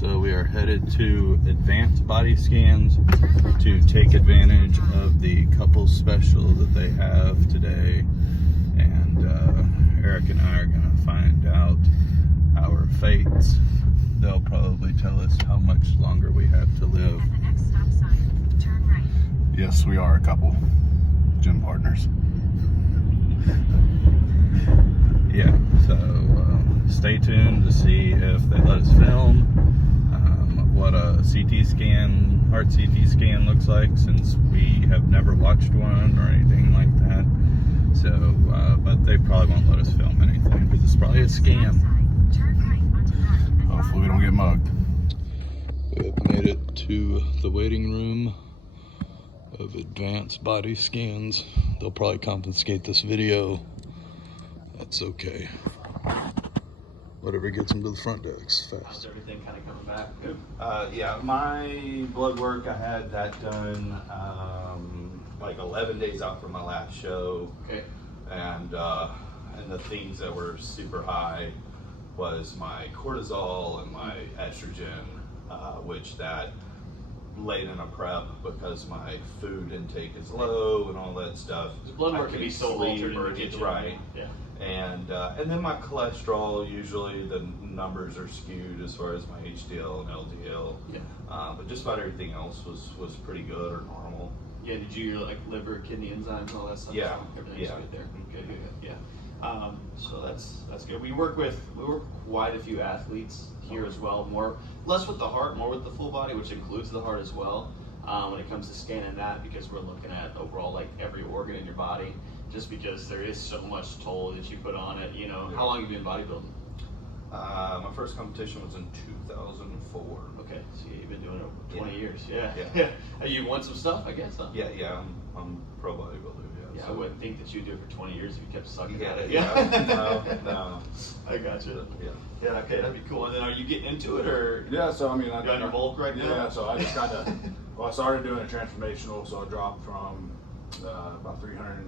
So we are headed to Advanced Body Scans to take advantage of the couple special that they have today. And Arik and I are going to find out our fates. They'll probably tell us how much longer we have to live. At the next stop sign, turn right. Yes, we are a couple. Gym partners. Yeah, so stay tuned to see if they let us film what a CT scan, heart CT scan looks like, since we have never watched one or anything like that. So, but they probably won't let us film anything because it's probably a scam. Turn right onto North and Hopefully we don't get mugged. We have made it to the waiting room of Advanced Body Scans. They'll probably confiscate this video. That's okay. Whatever gets them to the front desk fast. How's everything kind of coming back? Good. Yeah, my blood work, I had that done like 11 days out from my last show. Okay. And the things that were super high was my cortisol and my estrogen, which that laid in a prep because my food intake is low and all that stuff. The blood work can be so altered in the kitchen. Right. Yeah. And then my cholesterol, usually the numbers are skewed as far as my HDL and LDL. Yeah. But just about everything else was pretty good or normal. Yeah, did you like liver, kidney enzymes, and all that stuff? Yeah. Everything's Yeah. good there. Good. Yeah. So that's good. We work quite a few athletes here as well. Less with the heart, more with the full body, which includes the heart as well. When it comes to scanning that, because we're looking at overall like every organ in your body, just because there is so much toll that you put on it. You know, how long have you been bodybuilding? My first competition was in 2004. Okay, so you've been doing it over 20 years. Yeah. Yeah. You won some stuff, I guess, huh? Yeah, I'm pro bodybuilder. Yeah, I wouldn't think that you'd do it for 20 years if you kept sucking at it. No. I got you. Yeah. Okay, that'd be cool. And then are you getting into it, or Yeah, so I mean, you on your bulk right now? Yeah, so I just kind of, I started doing a transformational, so I dropped from about 300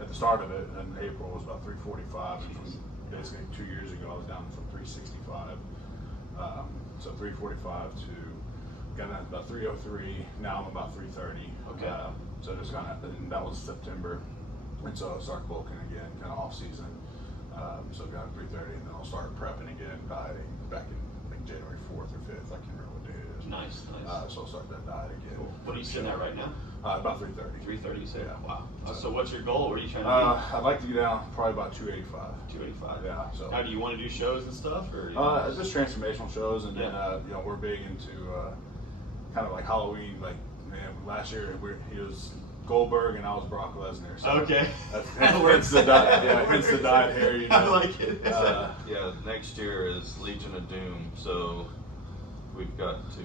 at the start of it, and April was about 345, and from basically 2 years ago I was down from 365. So 345 to got down to about 303. Now I'm about 330. Okay. So just kind of, and that was September, and so I started bulking again, kind of off season. So got to 330, and then I'll start prepping again, dieting back in like January 4th or 5th. I can't remember what day it is. Nice. So I'll start that diet again. Cool. What are you sitting at right now? About 330. 330, you said? Yeah. Wow. So what's your goal? What are you trying to I'd like to get down probably about 285. do? 285. Yeah. So. Now, do you want to do shows and stuff, or? Just transformational shows, and then Yeah. you know, we're big into kind of like Halloween. Like, man, last year he was Goldberg and I was Brock Lesnar. So Okay. Hence the diet. Yeah, hence the diet hair. You know. I like it. Yeah, next year is Legion of Doom, so we've got to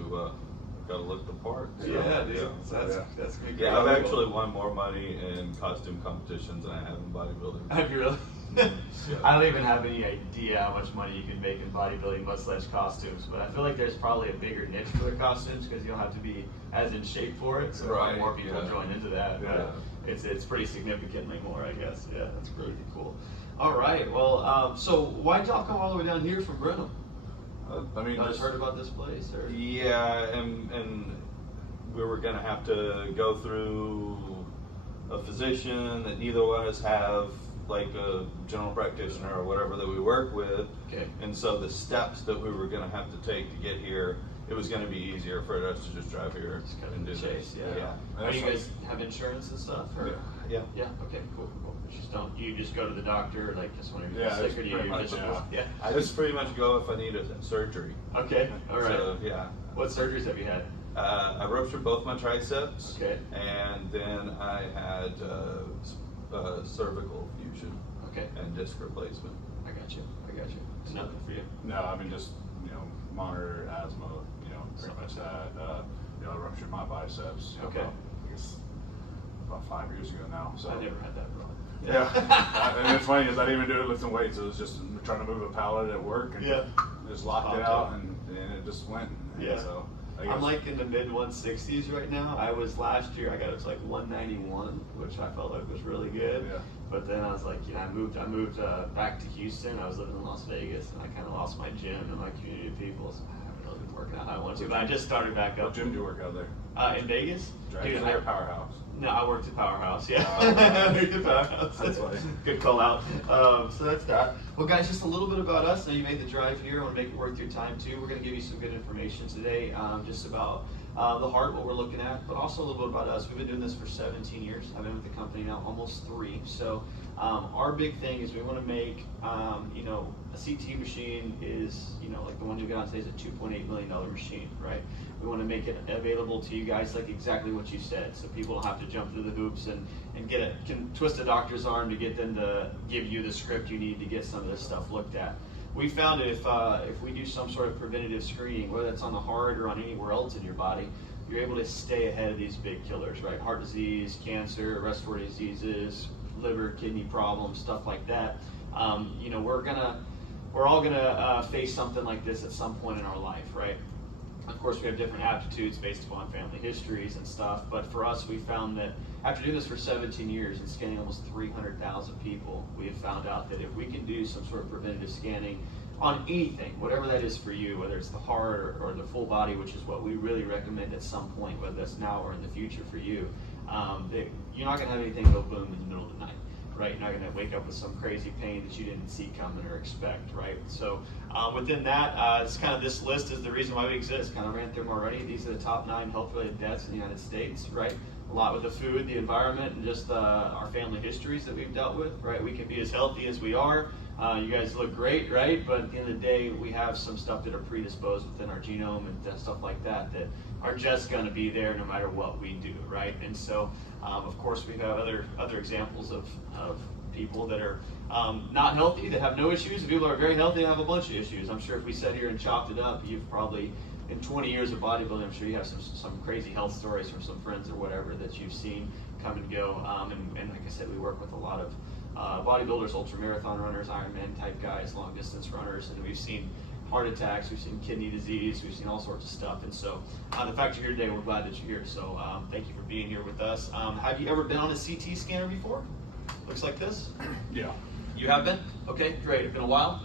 look the part. So, Yeah, dude. Yeah. That's good. Yeah, I've actually won more money in costume competitions than I have in bodybuilding. Have you really? Yeah. I don't even have any idea how much money you can make in bodybuilding, much less costumes. But I feel like there's probably a bigger niche for the costumes because you don't have to be as in shape for it. So Right, more people yeah. join into that. Yeah. It's pretty significantly more, I guess. Yeah, that's really cool. All right. Well, so why'd y'all come all the way down here from Brenham? I mean, You guys heard about this place, or? Yeah, and we were gonna have to go through a physician that neither one of us have, like a general practitioner or whatever that we work with. Okay. And so the steps that we were gonna have to take to get here, it was gonna be easier for us to just drive here Just cut and to do the chase, this. yeah. Are you guys have insurance and stuff, or? Yeah. Yeah. Okay. Cool. You just don't. You just go to the doctor, like just whenever you're Yeah, sick, it's or do pretty you much, just? yeah. I just pretty much go if I need a surgery. Okay. All right. So, yeah. What surgeries have you had? I ruptured both my triceps. Okay. And then I had cervical fusion. Okay. And disc replacement. I got you. It's nothing for you. No, I mean just monitor asthma. Pretty much that. I ruptured my biceps. Okay. I guess about 5 years ago now. So I never had that, bro. Yeah. And it's funny because I didn't even do it lifting weights. It was just trying to move a pallet at work and just locked it out and it just went. Yeah. So I guess, I'm like in the mid 160s right now. I was last year. I got up to like 191, which I felt like was really good. Yeah. But then I was like, I moved back to Houston. I was living in Las Vegas, and I kind of lost my gym and my community of people. So I haven't really been working out how I want to, but I just started back What up. gym do you work out there? In Vegas? Dragon Dude, or Powerhouse? No, I worked at Powerhouse. Yeah, Oh, I worked at Powerhouse. That's funny. Good call out. So that's that. Well, guys, just a little bit about us. Now you made the drive here. I want to make it worth your time too. We're going to give you some good information today, just about the heart, what we're looking at, but also a little bit about us. We've been doing this for 17 years. I've been with the company now almost 3. So our big thing is we want to make, a CT machine is, like the one you got on today is a $2.8 million machine, right? We want to make it available to you guys like exactly what you said, so people don't have to jump through the hoops and can twist a doctor's arm to get them to give you the script you need to get some of this stuff looked at. We found that if we do some sort of preventative screening, whether that's on the heart or on anywhere else in your body, you're able to stay ahead of these big killers, right? Heart disease, cancer, respiratory diseases, liver, kidney problems, stuff like that. We're all gonna face something like this at some point in our life, right? Of course, we have different aptitudes based upon family histories and stuff, but for us, we found that after doing this for 17 years and scanning almost 300,000 people, we have found out that if we can do some sort of preventative scanning on anything, whatever that is for you, whether it's the heart or the full body, which is what we really recommend at some point, whether that's now or in the future for you, that you're not going to have anything go boom in the middle of the night. Right, you're not going to wake up with some crazy pain that you didn't see coming or expect, right? So within that, it's kind of this list is the reason why we exist. Kind of ran through them already. These are the top 9 health-related deaths in the United States, right? A lot with the food, the environment, and just our family histories that we've dealt with, right? We can be as healthy as we are. You guys look great, right? But at the end of the day, we have some stuff that are predisposed within our genome and stuff like that that are just going to be there no matter what we do, right? And so, of course, we have other examples of people that are not healthy, that have no issues, and people that are very healthy and have a bunch of issues. I'm sure if we sat here and chopped it up, you've probably, in 20 years of bodybuilding, I'm sure you have some crazy health stories from some friends or whatever that you've seen come and go. And like I said, we work with a lot of bodybuilders, ultramarathon runners, Ironman type guys, long distance runners, and we've seen heart attacks, we've seen kidney disease, we've seen all sorts of stuff. And so the fact you're here today, we're glad that you're here. So thank you for being here with us. Have you ever been on a CT scanner before? Looks like this? Yeah. You have been? Okay, great. It's been a while?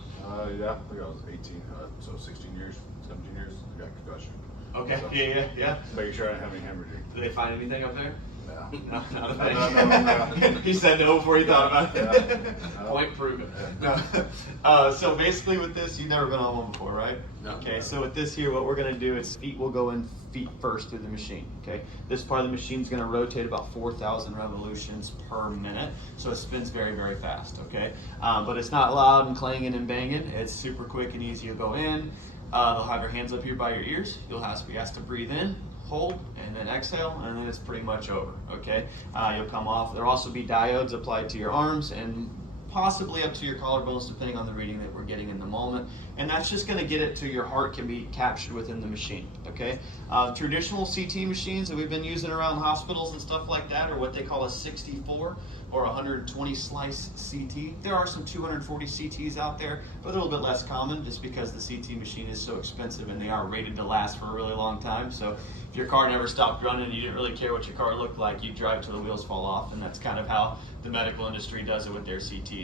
Yeah, I think I was 18, so 16 years, 17 years, I got concussion. Okay, So, yeah. Making sure I didn't have any hemorrhaging. Did they find anything up there? No. No, not a No. thing. He said no before he thought about it. Yeah. Point proven. So basically with this, you've never been on one before, right? No. Okay, so with this here, what we're gonna do is feet will go in feet first through the machine, okay? This part of the machine's gonna rotate about 4,000 revolutions per minute, so it spins very, very fast, okay? But it's not loud and clanging and banging. It's super quick and easy. You'll go in, they'll have your hands up here by your ears. You'll be asked to breathe in, hold, and then exhale, and then it's pretty much over, okay? You'll come off. There'll also be diodes applied to your arms and possibly up to your collarbones, depending on the reading that we're getting in the moment. And that's just going to get it to your heart can be captured within the machine, okay? Traditional CT machines that we've been using around hospitals and stuff like that are what they call a 64 or 120 slice CT. There are some 240 CTs out there, but they're a little bit less common just because the CT machine is so expensive and they are rated to last for a really long time. So if your car never stopped running and you didn't really care what your car looked like, you'd drive till the wheels fall off, and that's kind of how the medical industry does it with their CTs.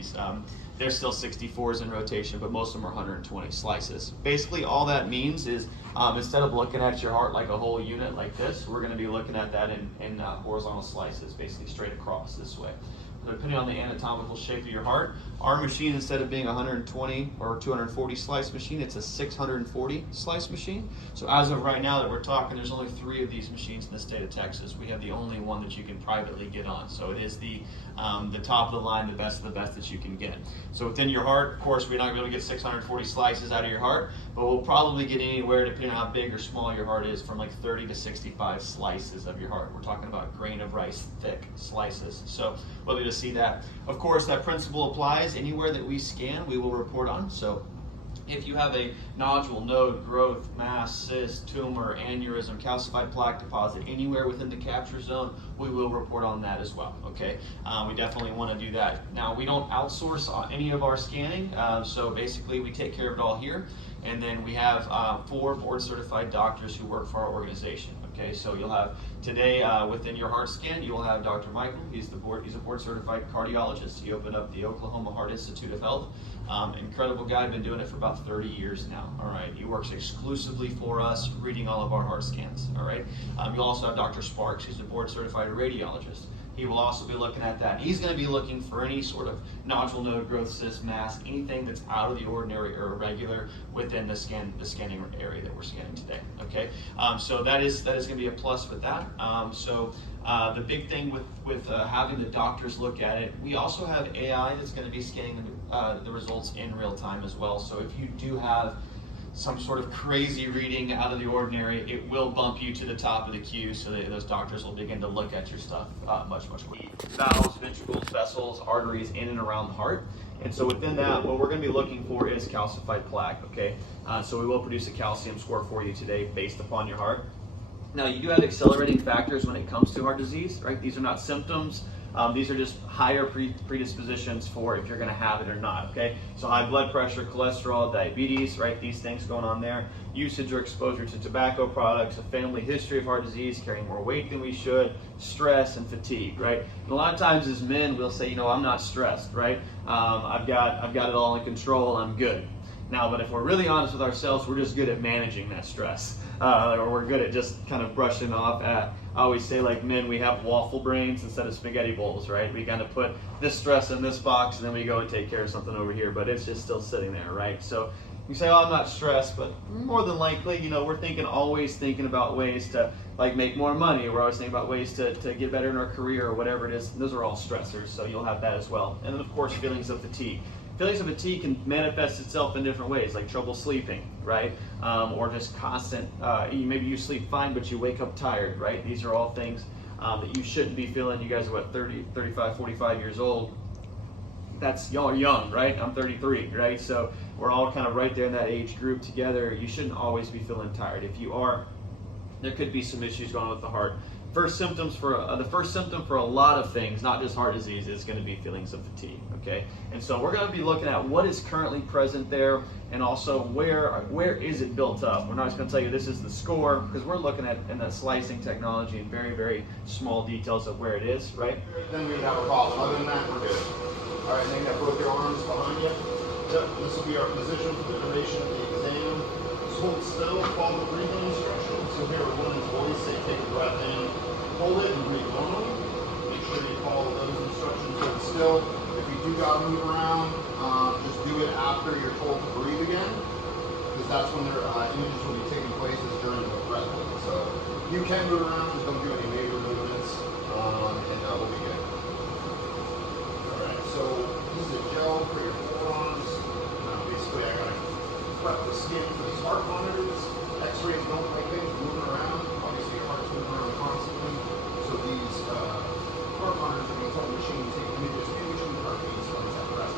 There's still 64s in rotation, but most of them are 120 slices. Basically, all that means is instead of looking at your heart like a whole unit like this, we're going to be looking at that in horizontal slices, basically straight across this way. Depending on the anatomical shape of your heart, our machine, instead of being a 120 or 240 slice machine, it's a 640 slice machine. So as of right now that we're talking, there's only 3 of these machines in the state of Texas. We have the only one that you can privately get on. So it is the top of the line, the best of the best that you can get. So within your heart, of course, we're not going to be able to get 640 slices out of your heart, but we'll probably get anywhere, depending on how big or small your heart is, from like 30 to 65 slices of your heart. We're talking about grain of rice thick slices. So we'll be able to see that. Of course, that principle applies anywhere that we scan, we will report on. So if you have a nodule, node, growth, mass, cyst, tumor, aneurysm, calcified plaque deposit, anywhere within the capture zone, we will report on that as well, okay? We definitely want to do that. Now, we don't outsource any of our scanning, so basically we take care of it all here. And then we have 4 board certified doctors who work for our organization. Okay, so you'll have today within your heart scan, you will have Dr. Michael. He's a board certified cardiologist. He opened up the Oklahoma Heart Institute of Health. Incredible guy, been doing it for about 30 years now. All right, he works exclusively for us, reading all of our heart scans. All right, you'll also have Dr. Sparks. He's a board certified radiologist. He will also be looking at that. He's going to be looking for any sort of nodule, node growth, cyst, mass, anything that's out of the ordinary or irregular within the scanning area that we're scanning today. Okay, so that is going to be a plus with that. The big thing with having the doctors look at it, we also have AI that's going to be scanning the results in real time as well. So if you do have some sort of crazy reading out of the ordinary, it will bump you to the top of the queue, so that those doctors will begin to look at your stuff much quicker. Valves, ventricles, vessels, arteries in and around the heart. And so within that, what we're going to be looking for is calcified plaque, okay? So we will produce a calcium score for you today based upon your heart. Now, you do have accelerating factors when it comes to heart disease, right? These are not symptoms. These are just higher predispositions for if you're going to have it or not, okay? So high blood pressure, cholesterol, diabetes, right? These things going on there. Usage or exposure to tobacco products, a family history of heart disease, carrying more weight than we should, stress and fatigue, right? And a lot of times as men, we'll say, you know, I'm not stressed, right? I've got it all in control, I'm good. Now, but if we're really honest with ourselves, we're just good at managing that stress. Or we're good at just kind of brushing off. I always say, like men, we have waffle brains instead of spaghetti bowls, right? We kind of put this stress in this box and then we go and take care of something over here, but it's just still sitting there, right? So you say, oh, I'm not stressed, but more than likely, you know, we're always thinking about ways to like make more money. We're always thinking about ways to get better in our career or whatever it is. Those are all stressors, so you'll have that as well. And then of course, feelings of fatigue. Feelings of fatigue can manifest itself in different ways, like trouble sleeping, right? Or just constant, maybe you sleep fine, but you wake up tired, right? These are all things that you shouldn't be feeling. You guys are what, 30, 35, 45 years old. Y'all are young, right? I'm 33, right? So we're all kind of right there in that age group together. You shouldn't always be feeling tired. If you are, there could be some issues going on with the heart. The first symptom for a lot of things, not just heart disease, is going to be feelings of fatigue. Okay, and so we're going to be looking at what is currently present there, and also where is it built up. We're not just going to tell you this is the score, because we're looking at in the slicing technology and very, very small details of where it is. Right. Then we have a problem. Other than that, we're good. All right, then you have both your arms behind you. Yep, this will be our position for the duration of the exam. Just hold still, follow the breathing instructions. So here, a woman's voice, say take a breath in, hold it, and breathe normally. Make sure you follow those instructions. Hold still. If you do got to move around, just do it after you're told to breathe again, because that's when their images will be taking place is during the breath hold. So you can move around, just don't do any major movements, and we'll be good. All right, so this is a gel for your forearms. Basically, I gotta prep the skin for these heart monitors. X-rays don't like things moving around. Obviously, your heart's moving around constantly. So these heart monitors are going to tell the machine to take images in between the heartbeats when it's at rest.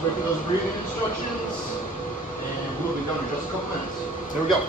Wait for those breathing instructions, and we'll be done in just a couple minutes. Here we go.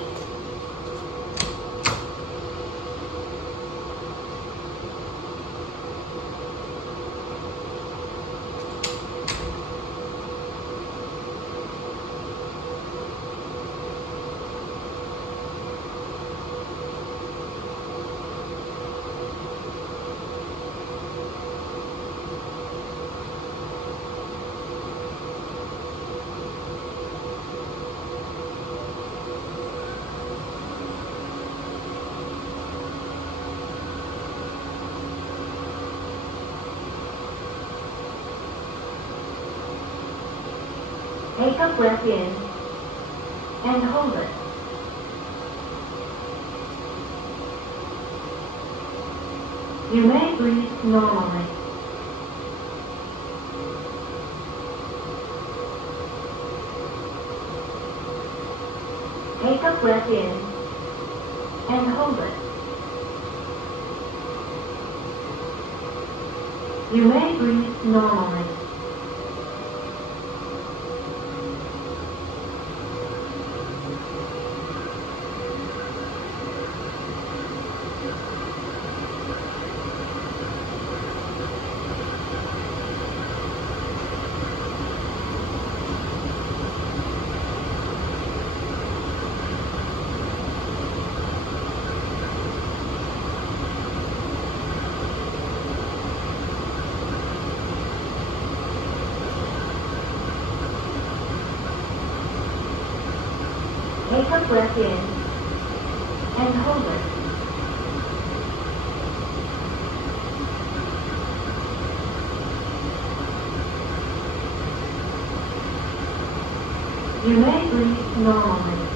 Take a breath in and hold it. You may breathe normally. Take a breath in and hold it. You may breathe normally. Take a breath in and hold it. You may breathe normally.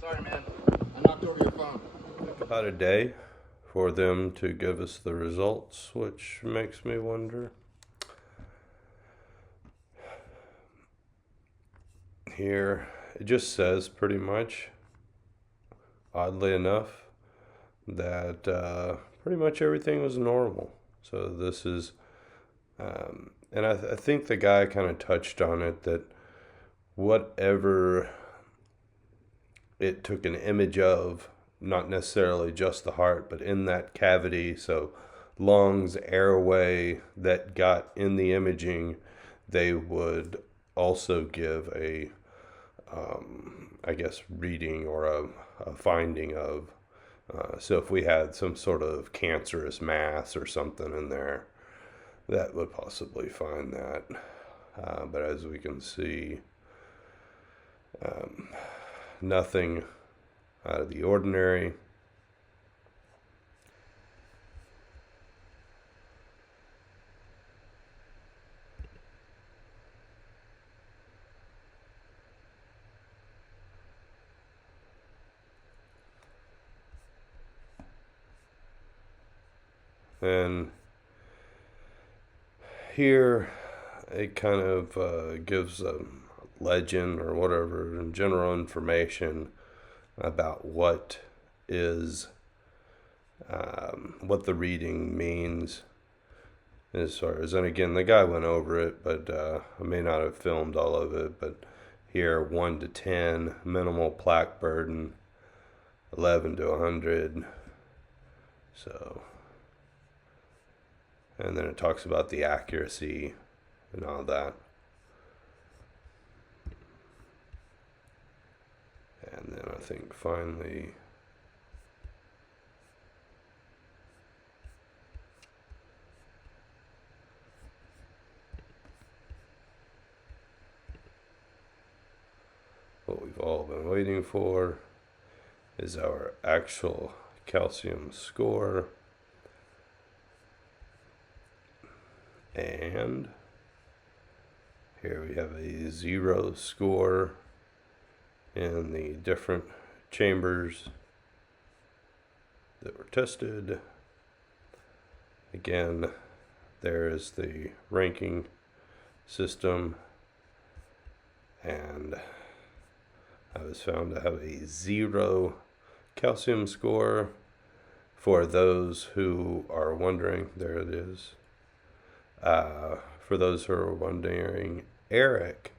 Sorry, man. I knocked over your phone. About a day for them to give us the results, which makes me wonder. Here, it just says pretty much, oddly enough, that pretty much everything was normal. So this is, and I think the guy kind of touched on it, that whatever it took an image of, not necessarily just the heart, but in that cavity, so lungs, airway, that got in the imaging, they would also give a, I guess, reading or a finding of. So if we had some sort of cancerous mass or something in there, that would possibly find that. But as we can see, nothing out of the ordinary. And here it kind of gives a legend or whatever, and general information about what is, what the reading means as far as, and again, the guy went over it, but I may not have filmed all of it, but here 1 to 10, minimal plaque burden, 11 to 100, so, and then it talks about the accuracy and all that. And then I think finally, what we've all been waiting for is our actual calcium score. And here we have a 0 score in the different chambers that were tested. Again, there is the ranking system, and I was found to have a 0 calcium score, for those who are wondering, there it is. For those who are wondering, Arik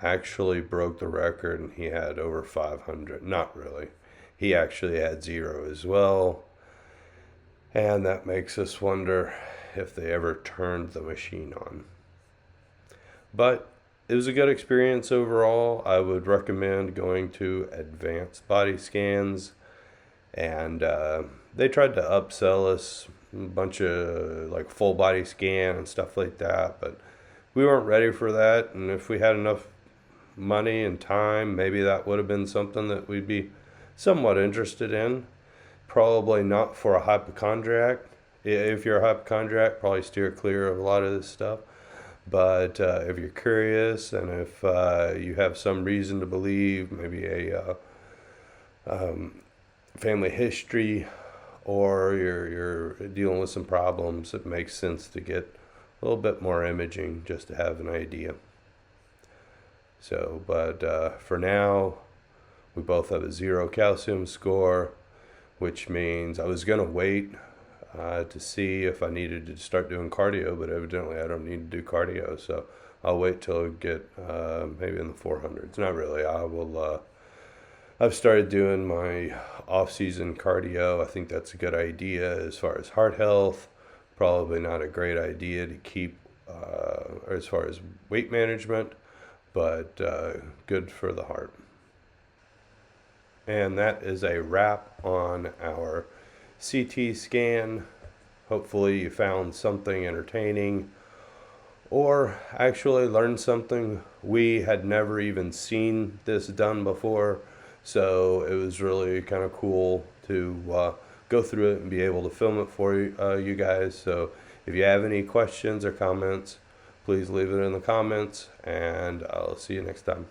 actually broke the record and he had over 500. Not really. He actually had 0 as well. And that makes us wonder if they ever turned the machine on. But it was a good experience overall. I would recommend going to Advanced Body Scans. And they tried to upsell us a bunch of like full body scan and stuff like that, but we weren't ready for that. And if we had enough money and time, maybe that would have been something that we'd be somewhat interested in. Probably not for a hypochondriac. If you're a hypochondriac, probably steer clear of a lot of this stuff. But if you're curious and if you have some reason to believe, maybe a family history, or you're dealing with some problems, it makes sense to get a little bit more imaging just to have an idea. So, but for now, we both have a 0 calcium score, which means I was going to wait to see if I needed to start doing cardio, but evidently I don't need to do cardio, so I'll wait till I get maybe in the 400s. Not really. I've started doing my off-season cardio. I think that's a good idea as far as heart health. Probably not a great idea to keep as far as weight management, but good for the heart. And that is a wrap on our CT scan. Hopefully you found something entertaining or actually learned something. We had never even seen this done before, so it was really kind of cool to go through it and be able to film it for you guys. So if you have any questions or comments, please leave it in the comments, and I'll see you next time.